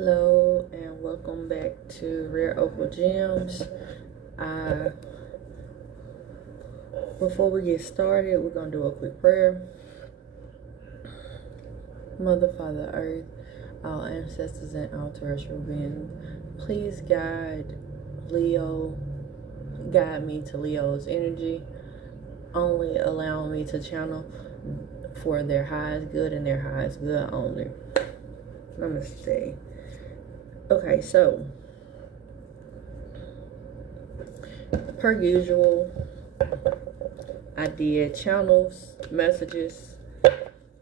Hello and welcome back to Rare Opal Gems. Before we get started, we're going to do a quick prayer. Mother, Father, Earth, all ancestors and all terrestrial beings, please guide me to Leo's energy, only allowing me to channel for their highest good and their highest good only. Namaste. Okay, so per usual, I did channels, messages,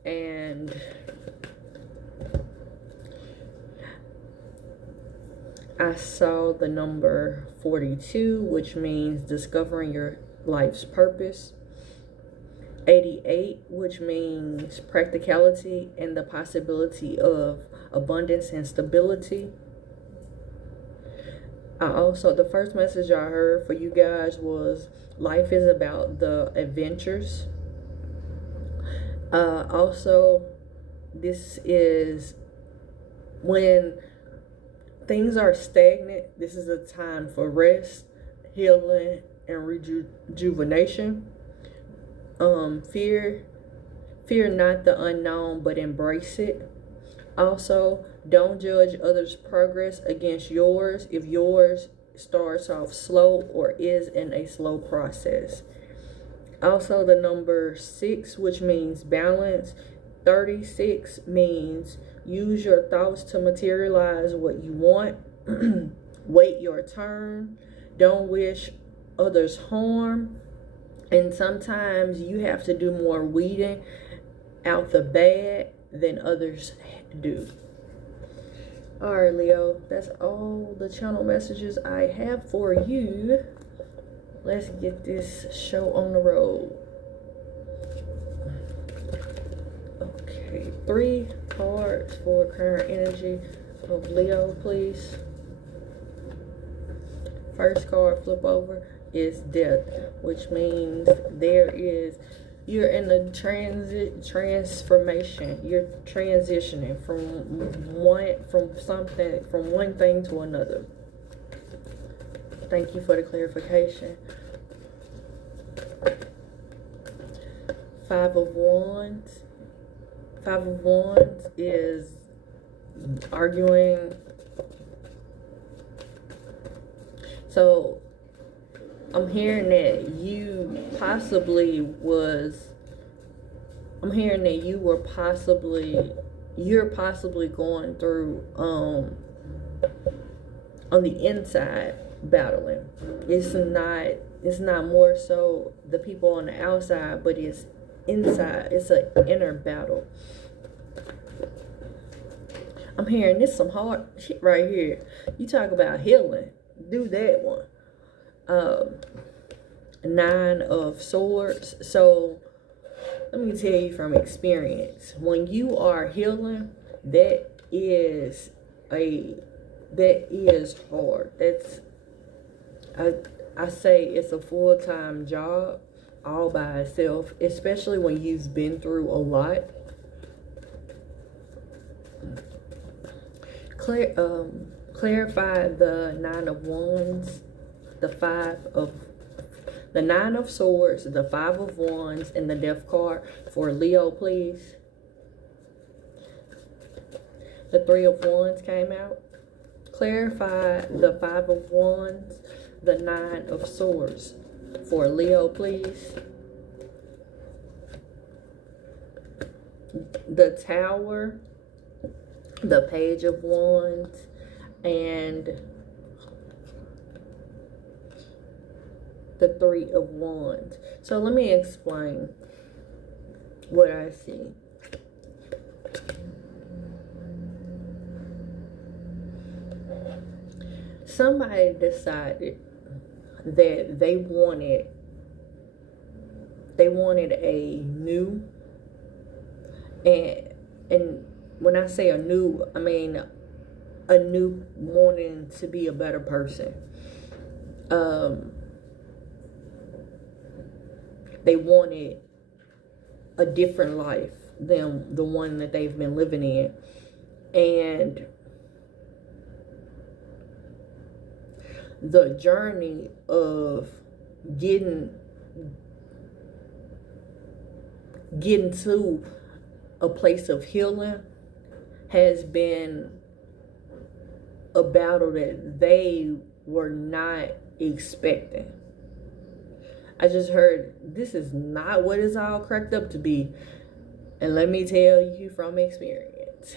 and I saw the number 42, which means discovering your life's purpose. 88, which means practicality and the possibility of abundance and stability. The first message I heard for you guys was life is about the adventures. This is when things are stagnant. This is a time for rest, healing, and rejuvenation. Fear not the unknown, but embrace it. Also, don't judge others' progress against yours if yours starts off slow or is in a slow process. Also, the number 6, which means balance. 36 means use your thoughts to materialize what you want. Wait your turn. Don't wish others harm. And sometimes you have to do more weeding out the bad than others do. Alright, Leo, that's all the channel messages I have for you. Let's get this show on the road. Okay, 3 cards for current energy of Leo, please. First card, flip over, is death, which means you're in a transformation. You're transitioning from one thing to another. Thank you for the clarification. 5 of Wands. 5 of Wands is arguing. So I'm hearing that you're possibly going through on the inside battling. It's not more so the people on the outside, but it's inside. It's an inner battle. I'm hearing this some hard shit right here. You talk about healing. Do that one. 9 of Swords. So let me tell you from experience, when you are healing, that is hard. I say it's a full-time job all by itself, especially when you've been through a lot. Clarify the 9 of Wands, the 9 of Swords, the 5 of Wands, and the Death card for Leo, please. The 3 of Wands came out. Clarify the 5 of Wands, the 9 of Swords for Leo, please. The Tower, the Page of Wands, and the 3 of Wands. So let me explain what I see. Somebody decided that they wanted a new, and when I say a new, I mean a new wanting to be a better person. They wanted a different life than the one that they've been living in. And the journey of getting to a place of healing has been a battle that they were not expecting. I just heard this is not what it's all cracked up to be. And let me tell you from experience,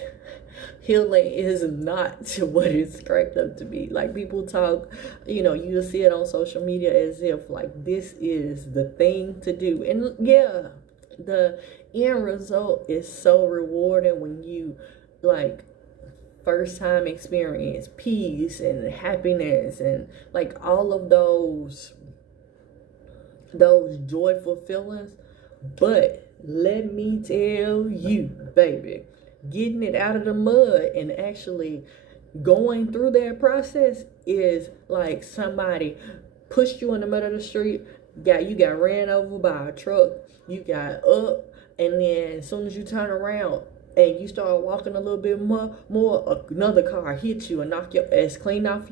healing is not what it's cracked up to be. Like, people talk, you'll see it on social media as if like this is the thing to do. And yeah, the end result is so rewarding when you like first time experience peace and happiness and like all of those joyful feelings. But let me tell you, baby, getting it out of the mud and actually going through that process is like somebody pushed you in the middle of the street, you got ran over by a truck, you got up, and then as soon as you turn around and you start walking a little bit more, another car hits you and knock your ass clean off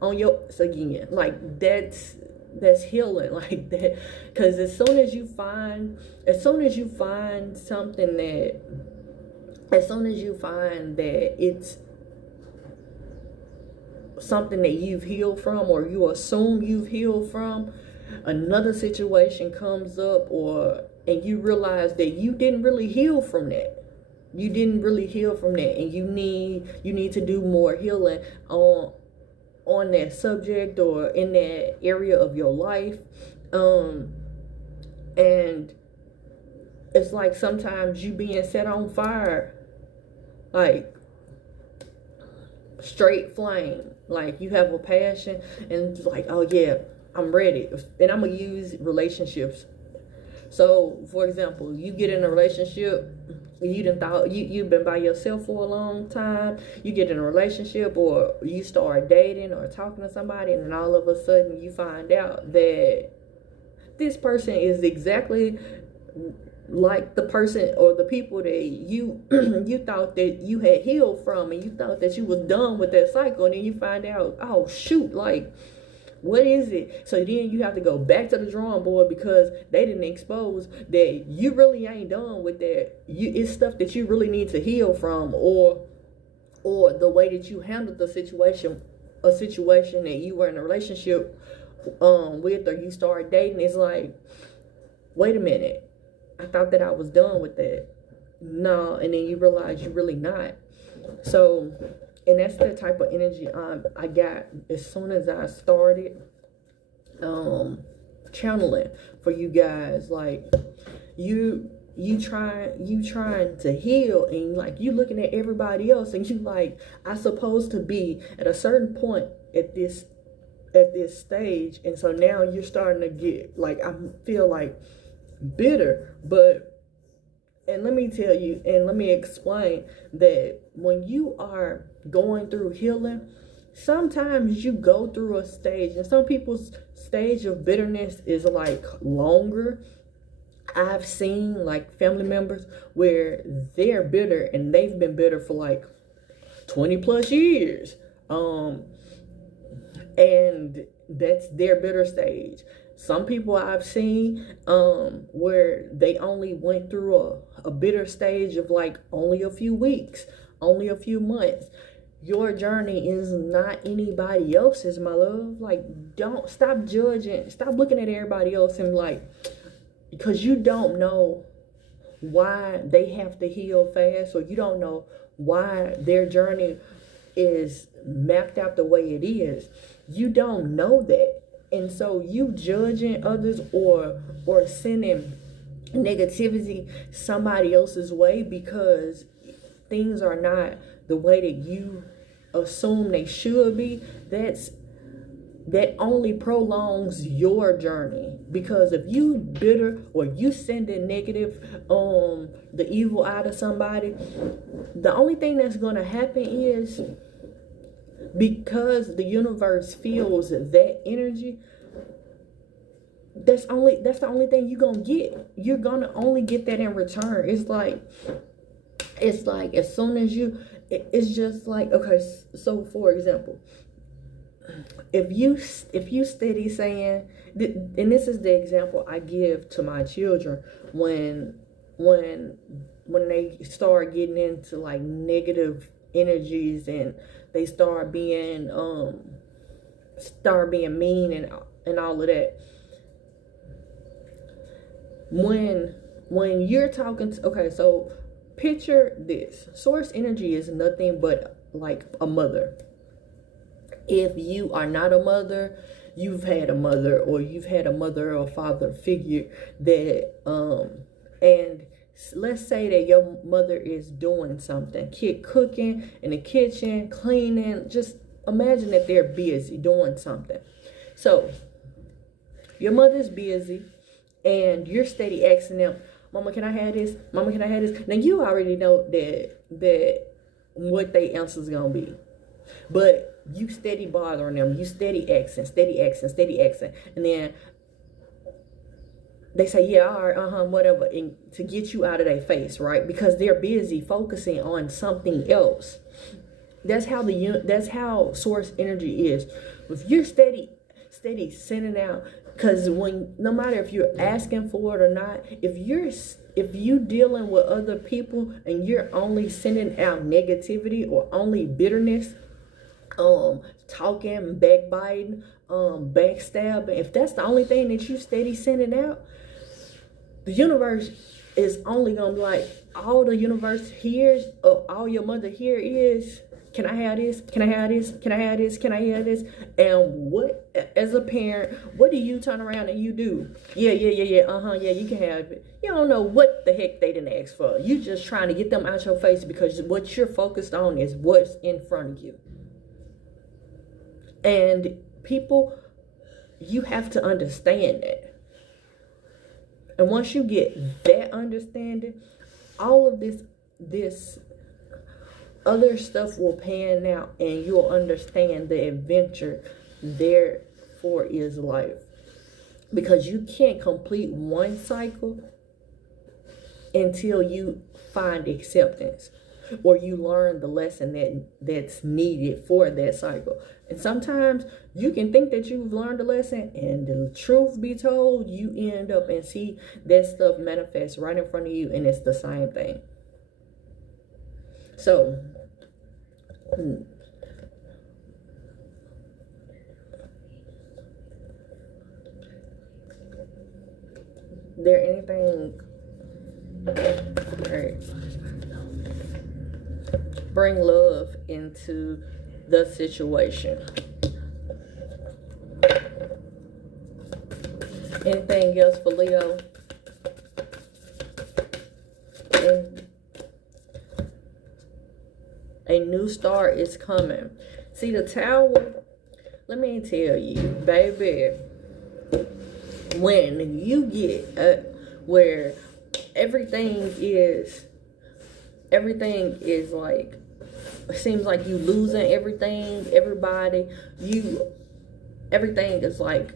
on your ass again. Like, that's healing, like that. Because as soon as you find something that, as soon as you find that it's something that you've healed from, or you assume you've healed from, another situation comes up, and you realize that you didn't really heal from that. You didn't really heal from that, and you need to do more healing on that subject or in that area of your life. And it's like sometimes you being set on fire, like straight flame, like you have a passion and it's like, oh yeah, I'm ready. And I'm gonna use relationships. So for example, you get in a relationship, you've been by yourself for a long time, you get in a relationship or you start dating or talking to somebody, and then all of a sudden you find out that this person is exactly like the person or the people that you you thought that you had healed from, and you thought that you was done with that cycle, and then you find out, oh shoot, like, what is it? So then you have to go back to the drawing board because they didn't expose that you really ain't done with that. It's stuff that you really need to heal from, or the way that you handled a situation that you were in a relationship with, or you started dating. It's like, wait a minute, I thought that I was done with that. No, and then you realize you're really not. So, and that's the type of energy I got as soon as I started channeling for you guys. Like, you trying to heal, and like you looking at everybody else, and you like, I supposed to be at a certain point at this stage, and so now you're starting to get like, I feel like bitter. And let me tell you, and let me explain that when you are going through healing, sometimes you go through a stage, and some people's stage of bitterness is like longer. I've seen like family members where they're bitter and they've been bitter for like 20 plus years. And that's their bitter stage. Some people I've seen where they only went through a bitter stage of like only a few weeks, only a few months. Your journey is not anybody else's, my love. Like, don't stop judging. Stop looking at everybody else and like, because you don't know why they have to heal fast, or you don't know why their journey is mapped out the way it is. You don't know that. And so you judging others or sending negativity somebody else's way because things are not the way that you assume they should be, that only prolongs your journey. Because if you bitter or you sending negative the evil out of somebody, the only thing that's going to happen is, because the universe feels that energy, that's the only thing you're gonna get. You're gonna only get that in return. It's like as soon as it's just like, okay, so for example, if you steady saying, and this is the example I give to my children when they start getting into like negative energies and they start being mean and all of that. When you're talking to, okay, so picture this. Source energy is nothing but like a mother. If you are not a mother, you've had a mother, or you've had a mother or father figure that and let's say that your mother is doing something, cooking in the kitchen, cleaning, just imagine that they're busy doing something. So your mother's busy and you're steady asking them, Mama, can I have this? Mama, can I have this? Now you already know that what their answer is gonna be. But you steady bothering them, you steady asking, and then they say, yeah, all right, whatever, and to get you out of their face, right? Because they're busy focusing on something else. That's how source energy is. If you're steady sending out, because no matter if you're asking for it or not, if you dealing with other people and you're only sending out negativity or only bitterness, talking, backbiting, backstabbing, if that's the only thing that you steady sending out, the universe is only gonna be like, all the universe hears, all your mother here is, can I have this? Can I have this? Can I have this? Can I have this? And what, as a parent, what do you turn around and you do? Yeah, you can have it. You don't know what the heck they didn't ask for. You just trying to get them out your face because what you're focused on is what's in front of you. And people, you have to understand that. And once you get that understanding, all of this other stuff will pan out and you'll understand the adventure therefore is life. Because you can't complete one cycle until you find acceptance or you learn the lesson that's needed for that cycle. And sometimes you can think that you've learned a lesson, and the truth be told, you end up and see that stuff manifest right in front of you, and it's the same thing. So there anything, all right, bring love into the situation. Anything else for Leo? And a new start is coming. See, the Tower, let me tell you, baby, when you get where everything is like, it seems like you losing everything, everybody, everything is like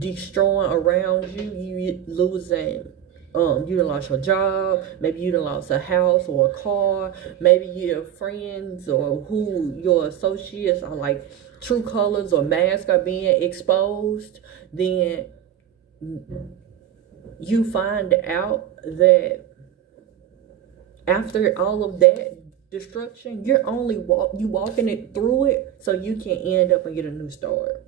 destroying around you. You losing, you done lost your job, maybe you done lost a house or a car, maybe your friends or who your associates are like true colors or masks are being exposed. Then you find out that after all of that destruction, you're only walking it through it so you can end up and get a new start.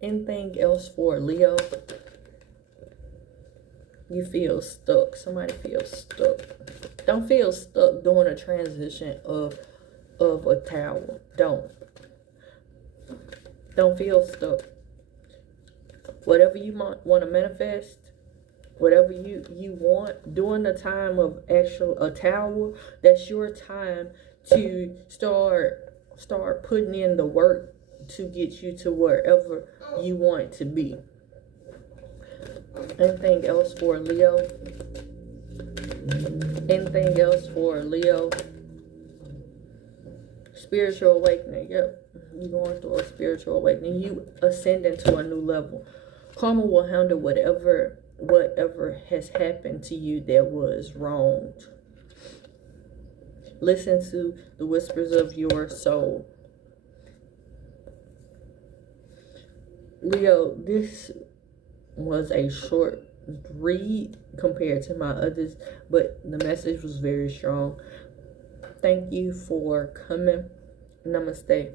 Anything else for Leo? You feel stuck. Somebody feels stuck. Don't feel stuck doing a transition of a tower. Don't feel stuck. Whatever you want to manifest, whatever you want during the time of a tower, that's your time to start putting in the work to get you to wherever you want to be. Anything else for Leo? Anything else for Leo? Spiritual awakening. Yep, you're going through a spiritual awakening. You ascending to a new level. Karma will handle whatever has happened to you that was wronged. Listen to the whispers of your soul. Leo, this was a short read compared to my others, but the message was very strong. Thank you for coming. Namaste.